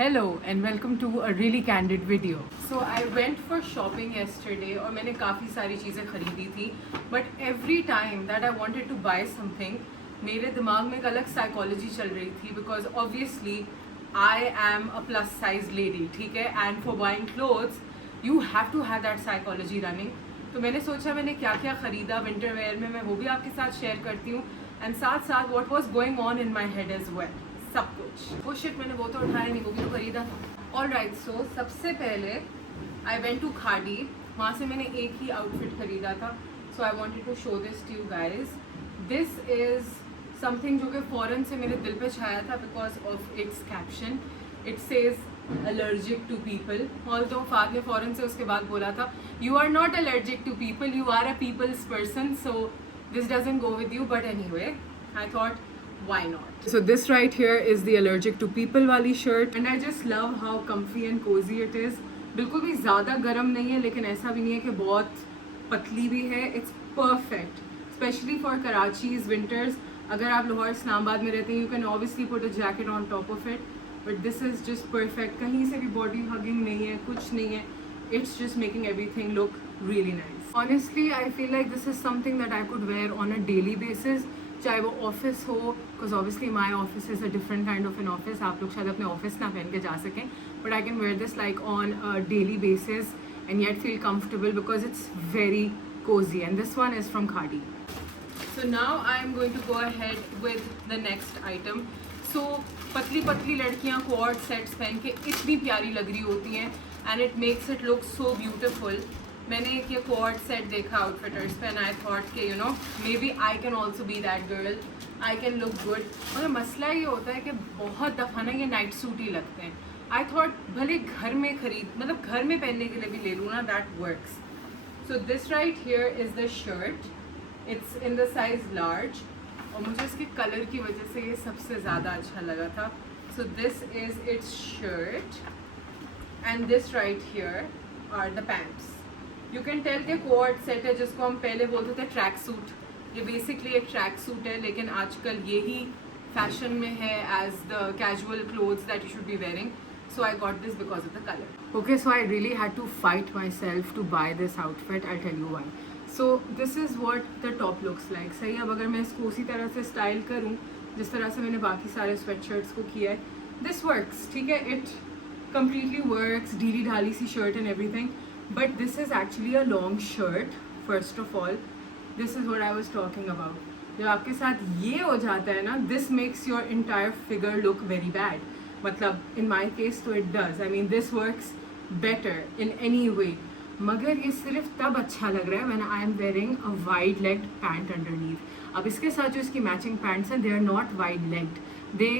Hello and welcome to a really candid video. So I went for shopping yesterday और मैंने काफ़ी सारी चीज़ें खरीदी थी but every time that I wanted to buy something मेरे दिमाग में एक अलग psychology चल रही थी because obviously I am a plus size lady, ठीक है, and for buying clothes you have to have that psychology running. तो मैंने सोचा मैंने क्या क्या ख़रीदा विंटर वेयर में, मैं वो भी आपके साथ शेयर करती हूँ एंड साथ साथ what was going on in my head as well. सब कुछ वो शिट मैंने वो तो उठाया नहीं, वो भी तो खरीदा था. ऑल राइट, सो सबसे पहले आई वेंट टू खाड़ी. वहाँ से मैंने एक ही आउटफिट खरीदा था. So I wanted to show this to you guys. This is something जो कि फ़ौरन से मेरे दिल पे छाया था because of its caption. It says allergic to people. Although फाद ने फ़ौरन से उसके बाद बोला था you are not allergic to people, you are a people's person, so this doesn't go with you. But anyway I thought why not? So this right here is the allergic to people वाली shirt and I just love how comfy and cozy it is. बिल्कुल भी ज़्यादा गर्म नहीं है लेकिन ऐसा भी नहीं है कि बहुत पतली भी है. It's perfect, especially for Karachi's winters. अगर आप लाहौर इस्लामाबाद में रहते हैं you can obviously put a jacket on top of it, but this is just perfect. कहीं से भी body hugging नहीं है, कुछ नहीं है. It's just making everything look really nice. Honestly, I feel like this is something that I could wear on a daily basis. चाहे वो ऑफिस हो, because obviously my office is a different kind of an office. आप लोग शायद अपने office ना पहन के जा सकें, but I can wear this like on a daily basis and yet feel comfortable because it's very cosy. And this one is from Khadi. So now I am going to go ahead with the next item. So पतली पतली लड़कियाँ co-ord sets पहन के इतनी प्यारी लग रही होती हैं and it makes it look so beautiful. मैंने एक ये कोऑर्ड सेट देखा आउटफिटर्स पे एंड आई थॉट कि you know maybe I can also be that girl, I can look good. मगर मसला ये होता है कि बहुत दफ़ा ना ये नाइट सूट ही लगते हैं. आई थॉट भले घर में मतलब घर में पहनने के लिए भी ले लूँ ना, that works. So this right here is the shirt. It's in the size large और मुझे इसके कलर की वजह से ये सबसे ज़्यादा अच्छा लगा था. So this is it's shirt and this right here are the pants. You can tell के कोऑर्ड सेट है जिसको हम पहले बोलते थे ट्रैक सूट. ये बेसिकली एक ट्रैक सूट है लेकिन आजकल यही फैशन में है as the casual clothes that you should be wearing. So I got this because of the colour. Okay, so I really had to fight myself to by this outfit. I tell you why. So this is what the top looks like. सही, अब अगर मैं इसको उसी तरह से style करूँ जिस तरह से मैंने बाकी सारे स्वेट शर्ट्स को किया है, दिस वर्क्स, ठीक है, इट कम्प्लीटली वर्क्स. ढीली ढाली सी shirt and everything. But this is actually a long shirt. First of all, this is what I was talking about. जब आपके साथ ये हो जाता है ना, this makes your entire figure look very bad. मतलब in my case तो it does. I mean this works better in any way. मगर ये सिर्फ तब अच्छा लग रहा है when I am wearing a wide legged pant underneath. अब इसके साथ जो इसकी matching pants हैं, they are not wide legged. They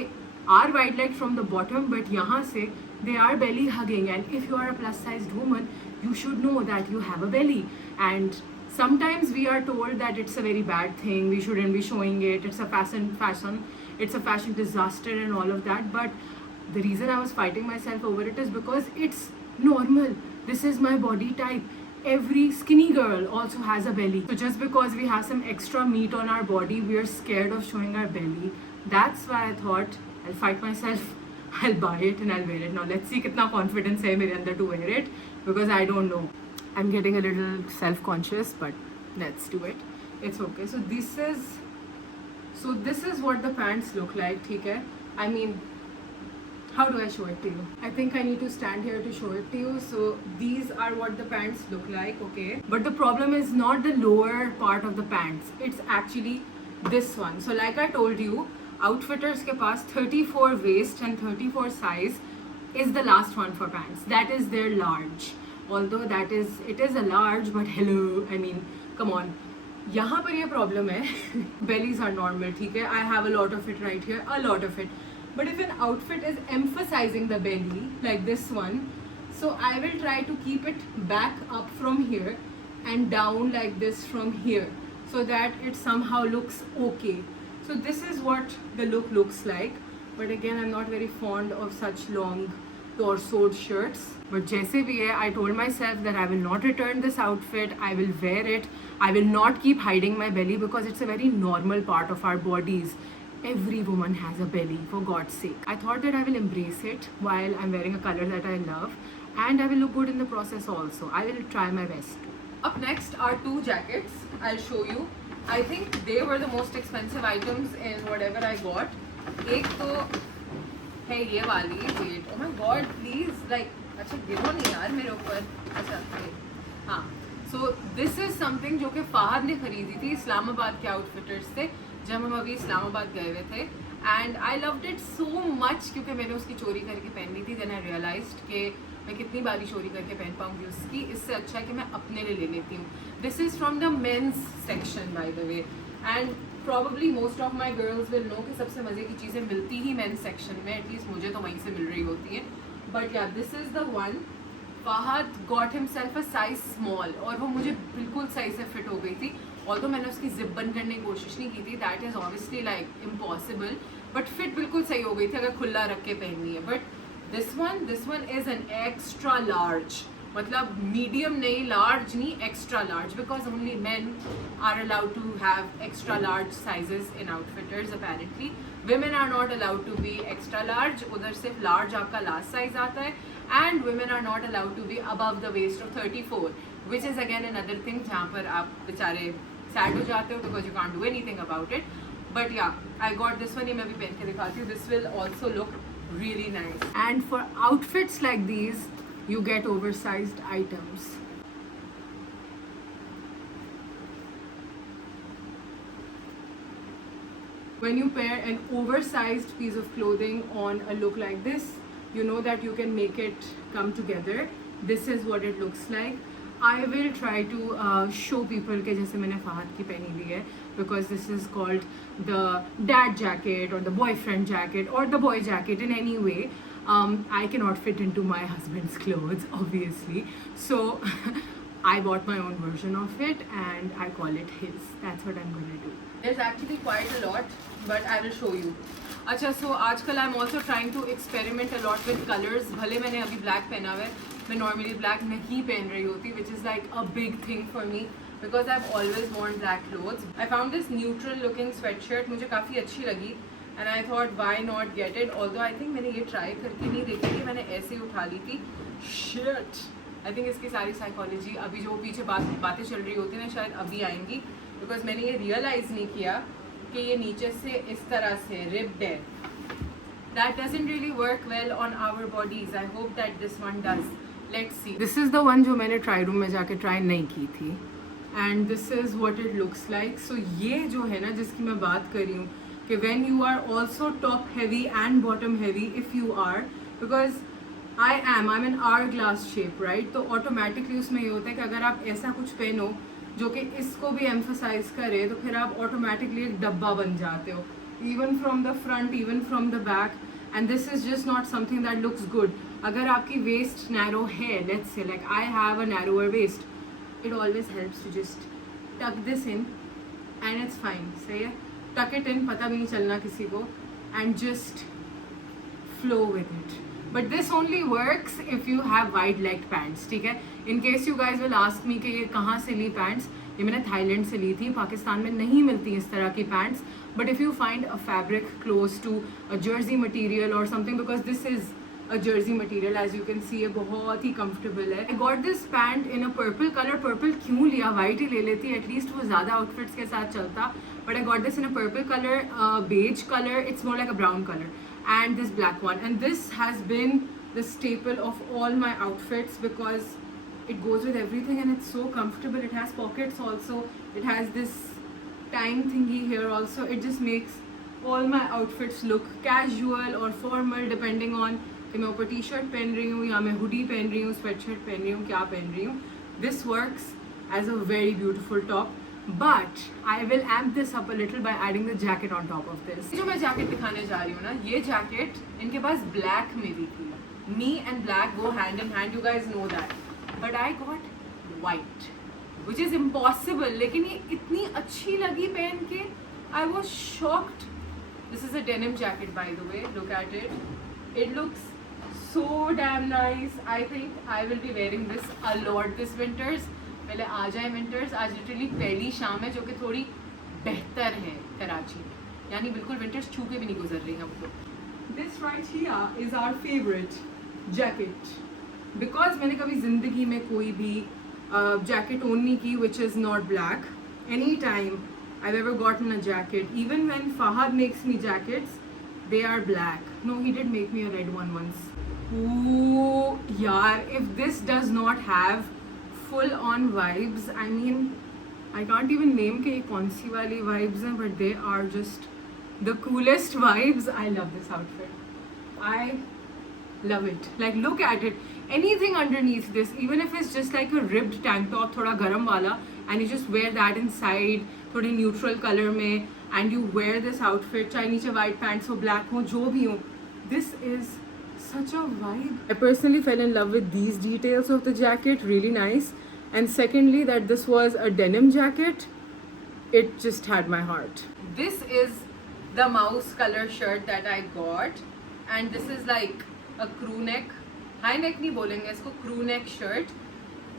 are wide legged from the bottom, but यहाँ से they are belly hugging. And if you are a plus sized woman, you should know that you have a belly. And sometimes we are told that it's a very bad thing, we shouldn't be showing it, it's a fashion disaster and all of that. But the reason I was fighting myself over it is because it's normal. This is my body type. Every skinny girl also has a belly. So just because we have some extra meat on our body, we are scared of showing our belly. That's why I thought I'll fight myself, I'll buy it and I'll wear it. Now let's see kitna confidence hai mere andar to wear it, because I don't know. I'm getting a little self-conscious, but let's do it. It's okay. So this is what the pants look like, theek hai. I mean, how do I show it to you? I think I need to stand here to show it to you. So these are what the pants look like, okay? But the problem is not the lower part of the pants. It's actually this one. So like I told you, outfitters के पास 34 waist and 34 size is the last one for pants. That is their large. Although it is a large, but hello, I mean, come on. यहाँ पर ये problem है. Bellies are normal, ठीक है. I have a lot of it right here, a lot of it. But if an outfit is emphasizing the belly, like this one, so I will try to keep it back up from here and down like this from here, so that it somehow looks okay. So this is what the look looks like. But again, I'm not very fond of such long torsoed shirts. But jaise bhi hai, I told myself that I will not return this outfit. I will wear it. I will not keep hiding my belly because it's a very normal part of our bodies. Every woman has a belly, for God's sake. I thought that I will embrace it while I'm wearing a color that I love, and I will look good in the process also. I will try my best. Up next are two jackets. I'll show you. I think they were the most expensive items in whatever I got. एक तो है ये वाली, wait, oh my god, please, like, अच्छा गिरो नहीं यार मेरे ऊपर. अच्छा हाँ, सो दिस इज समथिंग जो कि फ़ाहद ने खरीदी थी इस्लामाबाद के आउटफिटर्स से जब हम अभी इस्लामाबाद गए हुए थे. And I loved it so much क्योंकि मैंने उसकी चोरी करके पहनी थी. देन आई रियलाइज्ड कि मैं कितनी बारी चोरी करके पहन पाऊंगी उसकी. इससे अच्छा है कि मैं अपने लिए ले लेती हूँ. This is from the men's section by the way, and probably most of my girls will know कि सबसे मज़े की चीज़ें मिलती ही मेंस सेक्शन में. एटलीस्ट मुझे तो वहीं से मिल रही होती हैं. But yeah this is the one. Fahad got himself a size small और वो मुझे बिल्कुल सही से फिट हो गई थी. ऑल्दो मैंने उसकी जिप बंद करने की कोशिश नहीं की थी. That is obviously like impossible. But fit बिल्कुल सही हो गई थी अगर खुला रख के पहननी है. But this one is an extra large. मतलब मीडियम नहीं, लार्ज नहीं, extra large, because only man are allowed to have extra large sizes in Outfitters apparently. women are not allowed to be extra large. उधर सिर्फ large आपका last size आता है. and women are not allowed to be above the waist of 34, which is again another thing जहाँ पर आप बेचारे sad हो जाते हो because you can't do anything about it. But yeah, I got this one. ये मैं भी पहन के दिखाती हूँ. This will also look really nice. And for outfits like these, you get oversized items. When you pair an oversized piece of clothing on a look like this, you know that you can make it come together. This is what it looks like. I will try to show people के जैसे मैंने फहद की पहनी हुई है, because this is called the dad jacket or the boyfriend jacket or the boy jacket in any way. I cannot fit into my husband's clothes, obviously. So I bought my own version of it and I call it his. That's what I'm going to do. There's actually quite a lot, but I will show you. अच्छा, so आजकल I'm also trying to experiment a lot with colors. भले मैंने अभी black पहना हुआ है, मैं normally black नहीं पहन रही होती, which is like a big thing for me because I've always worn black clothes. I found this neutral looking sweatshirt, मुझे काफ़ी अच्छी लगी and I thought why not get it. Although I think मैंने ये try करके नहीं देखी थी, मैंने ऐसे ही उठा ली थी. Shit! I think इसकी सारी psychology अभी जो पीछे बातें चल रही होती हैं ना, शायद अभी आएंगी, because मैंने ये realize नहीं किया कि ये नीचे से इस तरह से ribbed है. That doesn't really work well on our bodies. I hope that this one does. Let's see. This is the one जो मैंने try room में जाके try नहीं की थी. And this is what it looks like. So ये जो है ना जिसकी मैं बात कर रही हूँ कि when you are also top heavy and bottom heavy, if you are, because I'm an hourglass shape, right? तो automatically उसमें ये होता है कि अगर आप ऐसा कुछ पहनो जो कि इसको भी emphasize करे तो फिर आप automatically एक डब्बा बन जाते हो, even from the front, even from the back. And this is just not something that looks good. अगर आपकी waist narrow है, let's say like I have a narrower waist, it always helps to just tuck this in and it's fine. सही है, tuck it in, पता भी नहीं चलना किसी को, and just flow with it. But this only works if you have wide legged pants. ठीक है, in case you guys will ask me कि ये कहाँ से ली pants, ये मैंने थाईलैंड से ली थी. पाकिस्तान में नहीं मिलती इस तरह की pants. But if you find a fabric close to a jersey material or something, because this is a jersey material, as you can see, ये बहुत ही comfortable है. I got this pant in a purple color. Purple क्यों लिया, white ही ले लेती, at least वो ज़्यादा outfits के साथ चलता. But I got this in a purple color, beige color. It's more like a brown color. And this black one, and this has been the staple of all my outfits because it goes with everything and it's so comfortable. It has pockets also, it has this time thingy here also. It just makes all my outfits look casual or formal depending on कि मैं ऊपर T shirt पहन रही हूँ या मैं hoodie पहन रही हूँ, स्वेट शर्ट पहन रही हूँ, क्या पहन रही हूँ. This works as a very beautiful top. But I will amp this up a little by adding the jacket on top of this. जो मैं jacket दिखाने जा रही हूँ ना, ये jacket इनके पास black में भी थी. Me and black go hand in hand, you guys know that. But I got white, which is impossible. लेकिन ये इतनी अच्छी लगी पहन के, I was shocked. This is a denim jacket, by the way. Look at it. It looks so damn nice. I think I will be wearing this a lot this winters. पहले आ जाए winters. आज literally पहली शाम है जो कि थोड़ी बेहतर है कराची में. यानी बिल्कुल विंटर्स छू के भी नहीं गुजर रही हम लोग. This right here is our favorite jacket. Because मैंने कभी ज़िंदगी में कोई भी jacket own नहीं की which is not black. Anytime I've ever gotten a jacket, even when Fahad makes me jackets, they are black. No, he did make me a red one once. Ooh, yaar, if this does not have full on vibes, I mean, I can't even name ke ye kaun si wali vibes hain, but they are just the coolest vibes. I love this outfit. I love it. Like, look at it. Anything underneath this, even if it's just like a ribbed tank top, thoda garam wala, and you just wear that inside, thodi neutral color mein, and you wear this outfit, chahe niche white pants ho, black ho, jo bhi ho, this is such a vibe. I personally fell in love with these details of the jacket, really nice. And secondly, that this was a denim jacket, it just had my heart. This is the mouse color shirt that I got, and this is like a crew neck, high neck नहीं बोलेंगे इसको, crew neck shirt,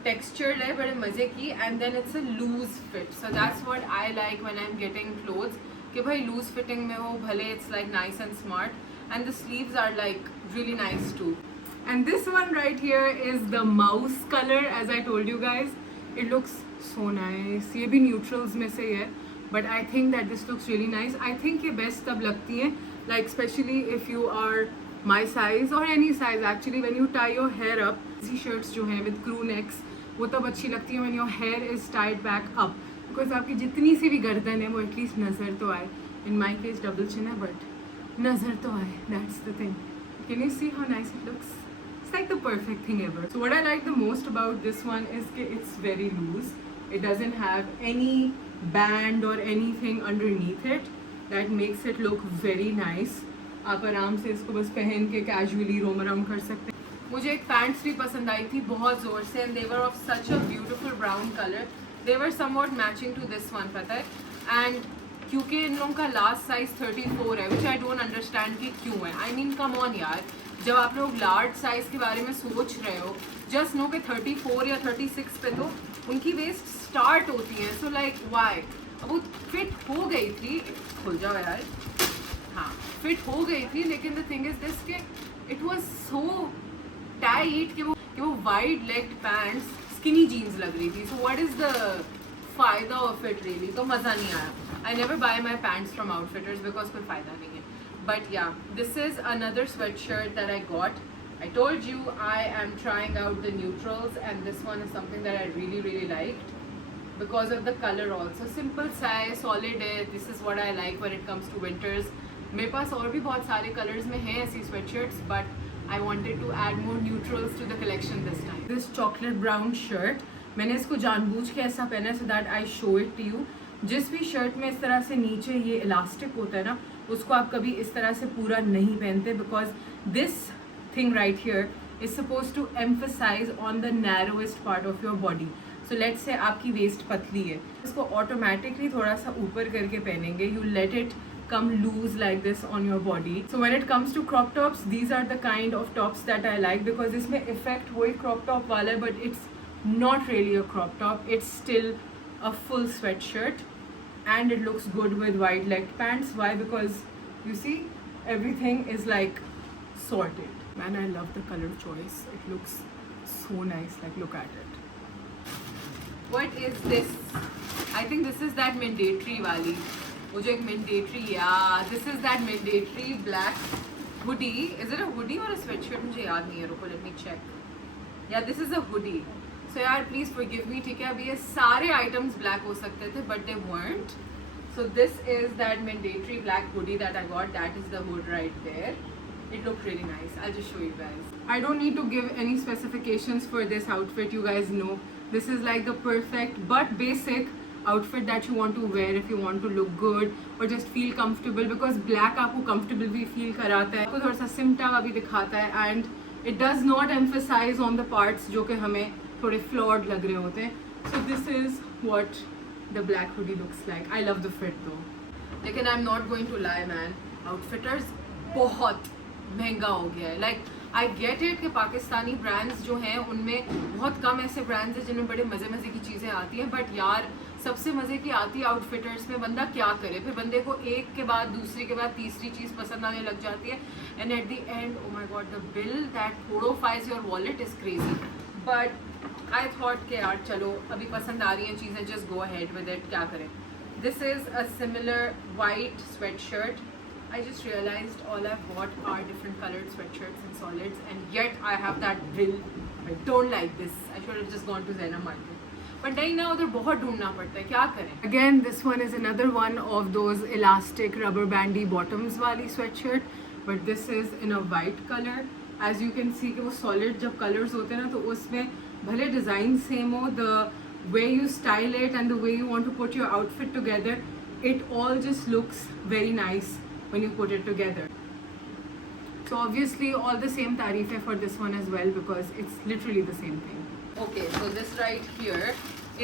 textured है बड़े मजे की, and then it's a loose fit. So that's what I like when I'm getting clothes, कि भाई loose fitting में हो, भले it's like nice and smart, and the sleeves are like really nice too. And this one right here is the mouse color, as I told you guys. It looks so nice. ये भी neutrals में से है, but I think that this looks really nice. I think ये best तब लगती है, like especially if you are my size or any size actually, when you tie your hair up. These shirts जो हैं with crew necks, वो तब अच्छी लगती है when your hair is tied back up, because आपकी जितनी सी भी गर्दन है वो at least नज़र तो आए. In my case double chin है, but नज़र तो आए. That's the thing. Can you see how nice it looks? It's like the perfect thing ever. So what I like the most about this one is that it's very loose. It doesn't have any band or anything underneath it. That makes it look very nice. आप आराम से इसको बस पहन के casually roam around कर सकते हैं. मुझे एक पैंट्स भी पसंद आई थी बहुत ज़ोर से, and they were of such a beautiful brown color. They were somewhat matching to this one, पता है. And क्योंकि इन लोगों का लास्ट साइज 34 है, which I don't understand कि क्यों है. I mean come on यार, जब आप लोग लार्ज साइज के बारे में सोच रहे हो, just know कि 34 या 36 पे तो उनकी वेस्ट स्टार्ट होती है. So like why? अब वो फिट हो गई थी, खुल जाओ यार, हाँ फिट हो गई थी, लेकिन द थिंग इज दिस के इट वाज सो टाइट कि वो wide legged pants skinny jeans लग रही थी. सो व्हाट इज द फायदा ऑफ इट रियली? तो मज़ा नहीं आया. I never buy my pants from Outfitters because कोई फ़ायदा नहीं है. But yeah this is another sweatshirt that I got. I told you I am trying out the neutrals, and this one is something that I really liked because of the color also. Simple size, solid है. This is what I like when it comes to winters. मेरे पास और भी बहुत सारे colours में हैं ऐसी sweatshirts, but I wanted to add more neutrals to the collection this time. This chocolate brown shirt, मैंने इसको जानबूझ के ऐसा पहना है so that I show it to you. जिस भी शर्ट में इस तरह से नीचे ये इलास्टिक होता है ना, उसको आप कभी इस तरह से पूरा नहीं पहनते, because this thing right here is suppose to emphasize on the narrowest part of your body. So let say आपकी वेस्ट पतली है, इसको ऑटोमेटिकली थोड़ा सा ऊपर करके पहनेंगे. You let it come loose like this on your body. So when it comes to crop tops, these are the kind of tops that I like, because इसमें effect वही crop top वाला है, but it's not really a crop top. It's still a full sweatshirt, and it looks good with wide legged pants. Why? Because you see everything is like sorted. Man, I love the color choice. It looks so nice. Like, look at it. What is this? I think this is that mandatory वाली. वो जो एक mandatory, या this is that mandatory black hoodie. Is it a hoodie और अ sweatshirt? मुझे याद नहीं है, रुको लेट मी चेक. या दिस इज अ हुडी. सो यार प्लीज़ फॉरगिव मी, ठीक है. अभी ये सारे आइटम्स ब्लैक हो सकते थे, but they weren't. So this is that mandatory black hoodie that I got. That is the hood right there. It looked really nice. I'll just show you guys. I don't need to give any specifications for this outfit. You guys know this is like the perfect but basic outfit that you want to wear if you want to look good or just feel comfortable, because black आपको comfortable भी feel कराता है, आपको थोड़ा सा सिमटा हुआ भी दिखाता है, and it does not emphasize on the parts जो कि हमें थोड़े flawed लग रहे होते हैं. So this is what the black hoodie looks like. I love the fit though. लेकिन I'm not going to lie man, outfitters बहुत महंगा हो गया है. Like I get it कि पाकिस्तानी ब्रांड्स जो हैं उनमें बहुत कम ऐसे ब्रांड्स हैं जिनमें बड़े मज़े की चीज़ें आती हैं, बट यार सबसे मज़े की आती आउटफिटर्स में बंदा क्या करे, फिर बंदे को एक के बाद दूसरी के बाद तीसरी चीज़ पसंद आने लग जाती है, and at the end oh my God the bill that horrifies your wallet is crazy. But I thought कि यार चलो अभी पसंद आ रही हैं चीज़ें, just go ahead with it, क्या करें. This is a similar white sweat shirt. I just realized all I've bought are different colored sweatshirts and solids, and yet I have that bill. I don't like this. I should have just gone to Zena Market. But नहीं ना, उधर बहुत ढूंढना पड़ता है, क्या करें. Again, this one is another one of those elastic rubber bandy bottoms वाली sweatshirt, but this is in a white color. As you can see कि वो solid जब colors होते हैं ना, तो उसमें भले design same हो, the way you style it and the way you want to put your outfit together, it all just looks very nice when you put it together. So obviously all the same tareef hai for this one as well, because it's literally the same thing. Okay, so this right here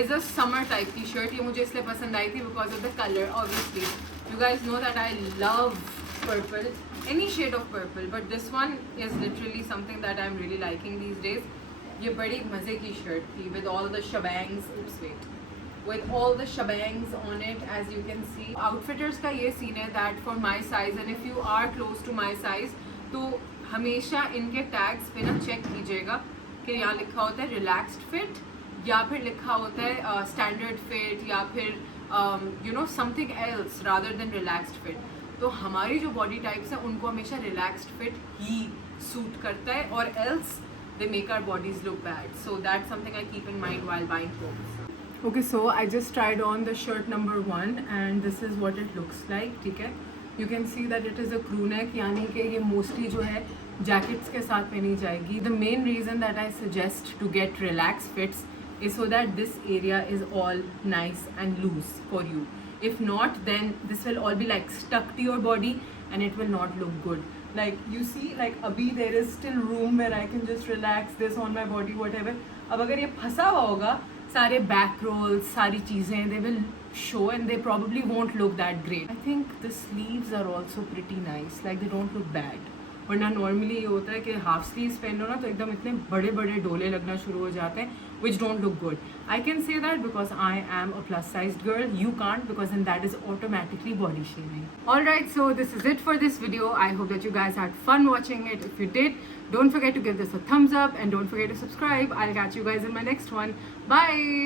is a summer type की shirt. ये मुझे इसलिए पसंद आई थी because of the color. Obviously you guys know that I love purple, any shade of purple, but this one is literally something that I'm really liking these days. ये बड़ी मज़े की shirt थी with all the shebangs. Oops, wait. With all the shebangs on it, as you can see. Outfitters का ये scene है that for my size, and if you are close to my size, तो हमेशा इनके tags पे ना check कीजिएगा कि यहाँ लिखा होता है relaxed fit, या फिर लिखा होता है standard fit, या फिर you know something else rather than relaxed fit. तो हमारी जो body types हैं उनको हमेशा relaxed fit ही suit करता है, और else they make our bodies look bad. So that's something I keep in mind while buying clothes. Okay, so I just tried on the shirt number 1 and this is what it looks like. ठीक है, you can see that it is a crew neck, यानी कि ये mostly जो है jackets के साथ पहनी जाएगी. The main reason that I suggest to get relaxed fits is so that this area is all nice and loose for you. If not, then this will all be like stuck to your body and it will not look good. Like you see, like abhi there is still room where I can just relax this on my body, whatever. अब अगर ये फंसा हुआ होगा, सारे back roles, सारी चीज़ें, they will show and they probably won't look that great. I think the sleeves are also pretty nice, like they don't look bad. वरना नॉर्मली ये होता है कि हाफ स्लीव्स पहनो ना तो एकदम इतने बड़े बड़े डोले लगना शुरू हो जाते हैं, which don't look good. I can say that because I am a plus sized girl. You can't, because then that is automatically body shaming. Alright, so this is it for this video. I hope that you guys had fun watching it. If you did, don't forget to give this a thumbs up and don't forget to subscribe. I'll catch you guys in my next one. Bye!